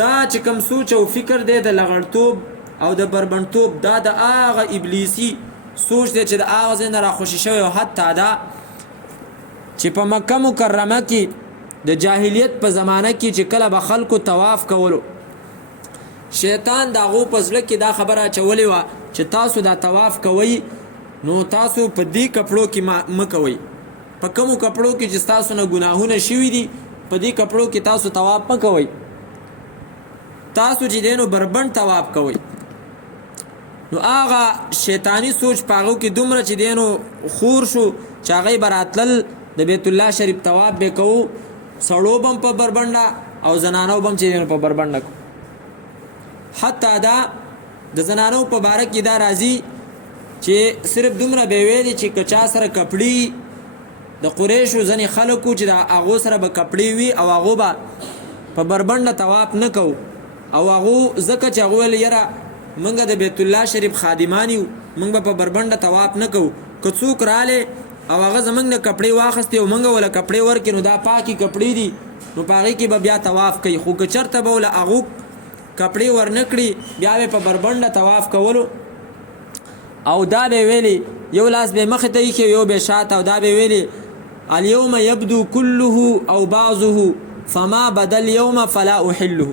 دا چې کوم سوچ او فکر دی د لغړتوب او د بربنډتوب دا د هغه ابلیسي سوچ دی چې د هغه ځای نه راخوشي شوی او حتی دا چې په مکه مکرمه کې د جاهلیت په زمانه کې چې کله به خلکو طواف کولو شیطان د هغو په زړه کې دا خبره اچولې وه چې تاسو دا طواف کوئ نو تاسو په دې کپړو کې مه کوئ په کومو کپړو کې چې تاسو نه ګناهونه شوي دي په دې کپړو کې تاسو طواف مه کوئ تاسو چې دی نو بربند طواف کوئ نو هغه شیطانی سوچ په هغو کې دومره چې دی نو خور شو چې هغوی به راتلل د بیت الله شریف طواف به کوو سړو بم په بربنډه او زنانو بم چې دی نو په بربنډه کو حتی دا د زنانو په باره کې دا راځي چې صرف دومره به ویلي چې که چا سره کپړي د قریشو ځینې خلکو چې د هغو سره به کپړي وي او هغو به په بربنډه طواف نه کوو او هغو ځکه چې هغو ویل یاره موږ د بیت الله شریف خادمان یو موږ به په بربنډه طواف نه کوو که څوک رالی او هغه زموږ نه کپړې واخیستې او موږ وله کپړې ورکړي نو دا پاکې کپړې دي نو په هغې کې به بیا طواف کوي خو که چېرته به وله هغو کپړې ورنه کړي بیا به په بربنډه طواف کولو او دا به ویلي یو لاس به مخې ته ایښی یو به شاته او دا به ویلي اليوم يبدو كله او بعضه فما بدا اليوم فلا احله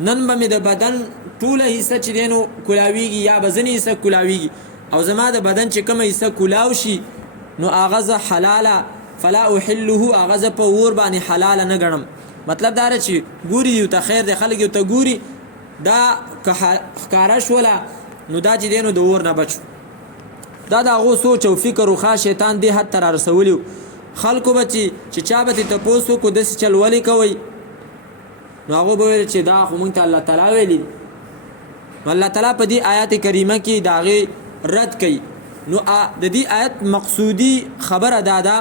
نن به مې د بدن ټوله حصه چې دی نو کلاویږي یا به ځینې حصه کلاویږي او زما د بدن چې کومه حصه کلاو شي نو هغه زه حلاله فلا احله هغه زه په اور باندې حلاله نه ګڼم مطلب دا دی چې ګوري یو ته خیر دی خلک یو ته ګوري دا که ښکاره شوله نو دا چې دی نو د اور نه بچو دا د هغو سوچ او فکر و خاص شیطان دې حد ته رارسولي و خلکو به چې چا به ترې تپوس وکړو داسې چل ولې کوئ نو هغو به ویل چې دا خو مونږ ته الله تعالی ویلي نو الله تعالی په دې آیات کریمه کې د هغې رد کوي نو د دې آیت مقصودی خبره دا ده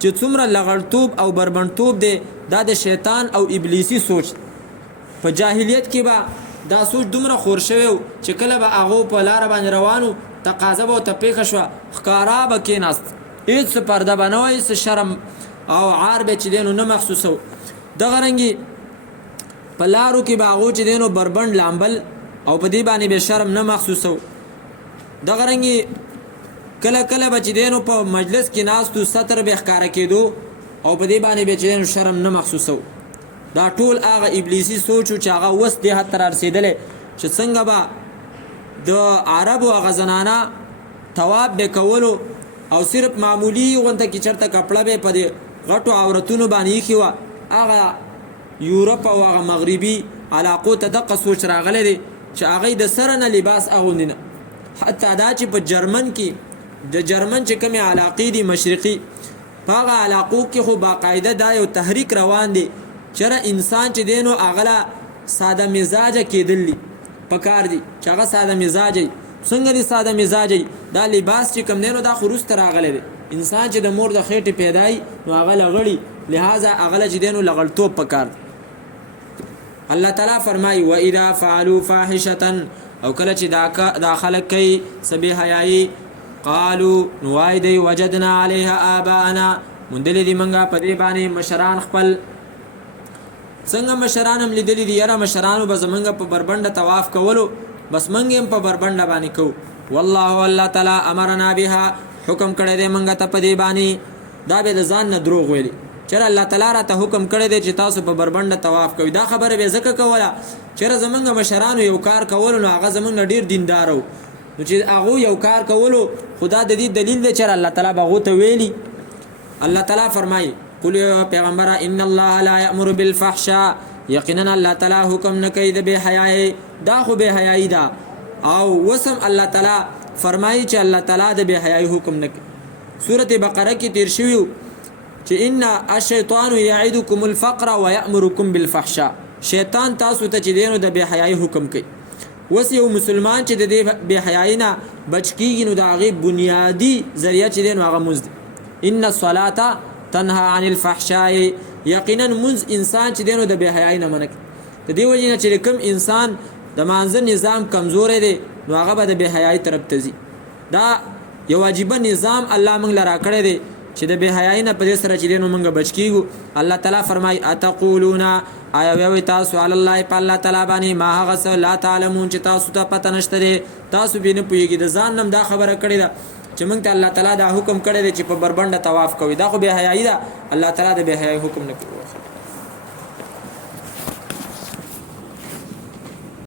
چې څومره لغړتوب او بربنډتوب دی دا د شیطان او ابلیسي سوچ په جاهلیت کې به دا سوچ دومره خور شوی و چې کله به هغو په لاره باندې روانو تقاضه به ورته پېښه شوه ښکاره به کېناست هېڅ څه پرده به نه وه هېڅ شرم او عار به چې دی نو نه محسوسو دغه رنګې په لارو کې به هغو چې دی نو بربنډ لامبل او په دې باندې به شرم نه محسوسو دغه رنګې کله کله به چې دی نو په مجلس کې ناستو ستر به ښکاره کېدو او په دې باندې به چې دی نو شرم نه محسوسو دا ټول هغه ابلیسي سوچ و چې هغه اوس دې حد ته رارسېدلی چې څنګه به د عربو هغه زنانه طواف به کولو او صرف معمولی غونته کې چېرته کپړه به په دې غټو عورتونو باندې ایښې وه هغه یورپ او هغه مغربي علاقو ته دقه سوچ راغلی دی چې هغوی د سره نه لباس اغوندي نه حتی دا چې په جرمن کې د جرمن چې کومې علاقې دي مشرقي په هغه علاقو کې خو باقاعده دا یو تحریک روان دی چېرې انسان چې دی نو هغه له ساده مزاجه کېدل دي پکار دي چې هغه ساده مزاجه څنګه دي ساده مزاجه دا لباس چې کوم دی نو دا خو وروسته راغلی دی انسان چې د مور د خېټې پیدا وي نو هغه لغړي لہذا هغه له چې دی نو لغړتوب پکار دی الله تعالی فرمایي واذا فعلوا فاحشه او کله چې دا خلک کوي څه بې حیایي قالو نو وایي دی وجدنا علیها آباءنا موندلي دي موږ په دې باندې مشران خپل څنګه مشران هم لیدلي دي یاره مشرانو به زمونږ په بربنډه طواف کولو بس موږ هم په بربنډه باندې کوو والله الله تعالی امرنا بها حکم کړی دی موږ ته په دې باندې دا به د ځان نه دروغ ویلي چېرې الله تعالی راته حکم کړی دی چې تاسو په بربنډه طواف کوئ دا خبره به ځکه کوله چېرې زمونږ مشرانو یو کار کولو نو هغه زمونږ نه ډېر دیندار و نو چې هغو یو کار کولو خو دا د دې دلیل دی چېرې الله تعالی به هغو ته ویلي الله تعالی فرمایي قل یا پیغمبره ان الله لا یأمر بالفحشاء یقینا الله تعالی حکم نه کوي د بې حیایۍ دا خو بې حیایي ده او وسم الله تعالی فرمایي چې الله تعالی د بې حیایي حکم نه کوي سورة بقره کې تیر شوي چې ان الشیطان یعدکم الفقر ویأمرکم بالفحشاء شیطان تاسو ته چې دی نو د بې حیایي حکم کوي اوس یو مسلمان چې د دې بې حیایي نه بچ کېږي نو د هغې بنیادي ذریعه چې دی نو هغه مونځ دی ان الصلاة تنها عن الفحشاء یقینا منځ انسان چې دی نو د بې حیایي نه منع کوي د دې وجې نه چې کوم انسان د مانځه نظام کمزوری دی نو هغه به د بې حیایي طرف ته ځي دا یو عجیبه نظام الله موږ له راکړی دی چې د بے حیايي نه په دې سره چې دینو موږ بچ کیږو. الله تعالی فرمای اتقولون آیا وی تاسو علی الله په الله تعالی باندې ما هغه څه لا تعلمون چې تاسو ته پته نشته دی، تاسو به نه پوهیږئ. د ځان نم دا خبره کړې ده چې موږ ته الله تعالی دا حکم کړی دی چې په بربنده طواف کوي، دا خو بے حیايي ده. الله تعالی د بے حیايي حکم نه کوي.